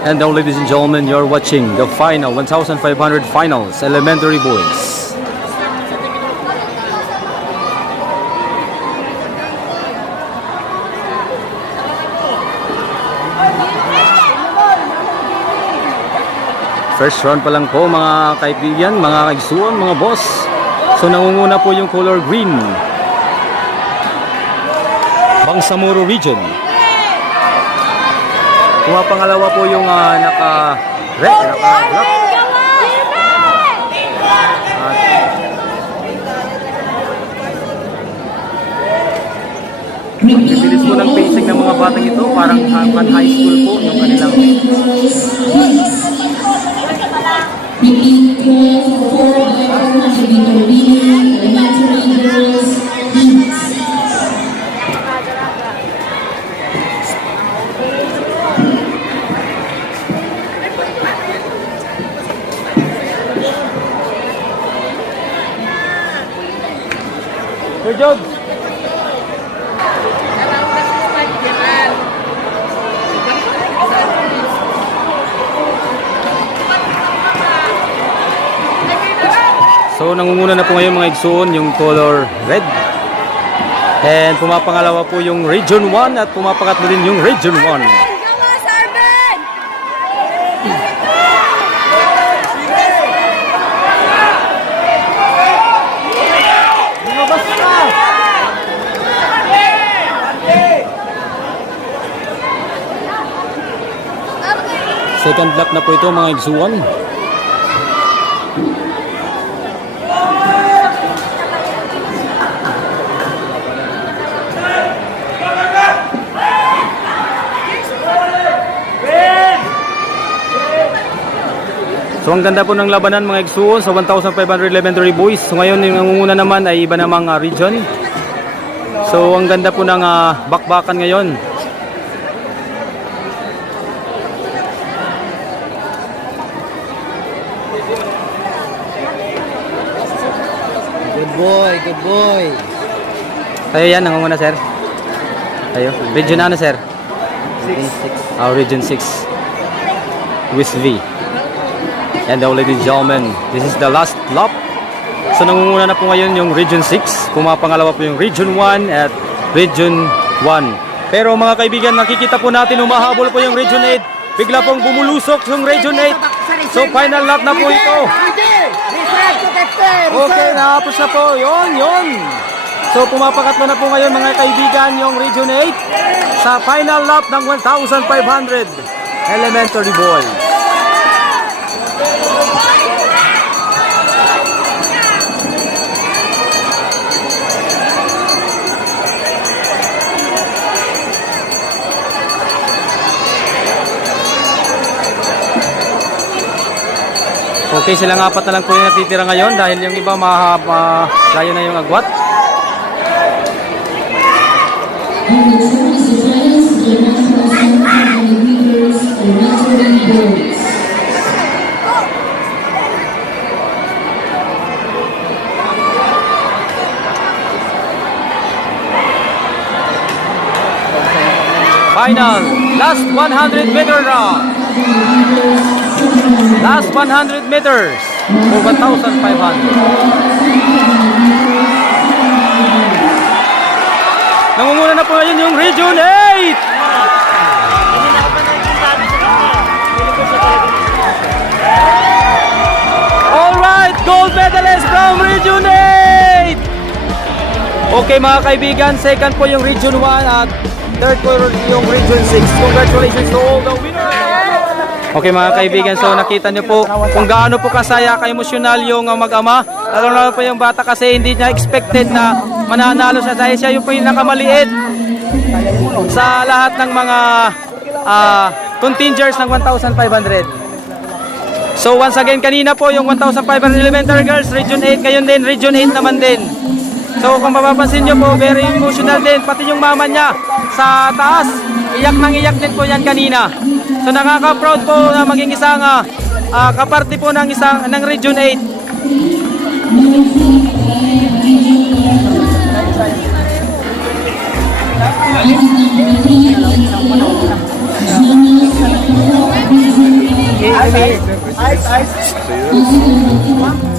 And now, ladies and gentlemen, you're watching the final 1,500 finals elementary boys. First round pa lang po mga kaibigan, mga kaigsuon, mga boss. So nangunguna po yung color green, Bangsamoro Region. Pumapangalawa po yung naka-red, naka-black. Bibilis po ng pacing ng mga batang ito, parang high school po yung kanilang. Good job. So nangunguna na po ngayon mga igsoon yung color red. And pumapangalawa po yung Region 1 at pumapangatlo din yung Region 1. Second lap na po ito mga igsuon. So ang ganda po ng labanan mga igsuon sa 1,500 elementary boys. So ngayon yung nangunguna naman ay iba namang region. So ang ganda po ng bakbakan ngayon. Good boy, good boy. Kayo yan, nangunguna sir. Kayo. Region ano sir? Region 6. With V. And now ladies and gentlemen, this is the last lap. So nangunguna na po ngayon yung Region 6. Pumapangalawa po yung Region 1 at Region 1. Pero mga kaibigan, nakikita po natin humahabol po yung Region 8. Bigla pong bumulusok yung Region 8. So final lap na po ito. Okay, nakapos na po. Yun. So pumapakatlo na po ngayon mga kaibigan yung Region 8 sa final lap ng 1,500 elementary boys. Okay, silang apat na lang po yung natitira ngayon dahil yung iba layo na yung agwat. Final, last 100 meter run. Last 100 meters for 1,500. Nangunguna na po ngayon yung Region 8. Alright, gold medalist from Region 8. Okay mga kaibigan, second po yung Region 1 at third po yung Region 6. Congratulations to all the winners. Okay mga kaibigan, so nakita nyo po kung gaano po kasaya, ka-emosyonal yung mag-ama. Lalo po yung bata kasi hindi niya expected na mananalo siya dahil siya yung pinakamaliit sa lahat ng mga contingers ng 1,500. So once again, kanina po yung 1,500 elementary girls, Region 8, ngayon din, Region 8 naman din. So kung mapapansin nyo po, very emotional din, pati yung mama niya sa taas, iyak nang iyak din po yan kanina. So nakaka-proud po na maging isang kaparte po ng Region 8. Ice, ice. Ice, ice.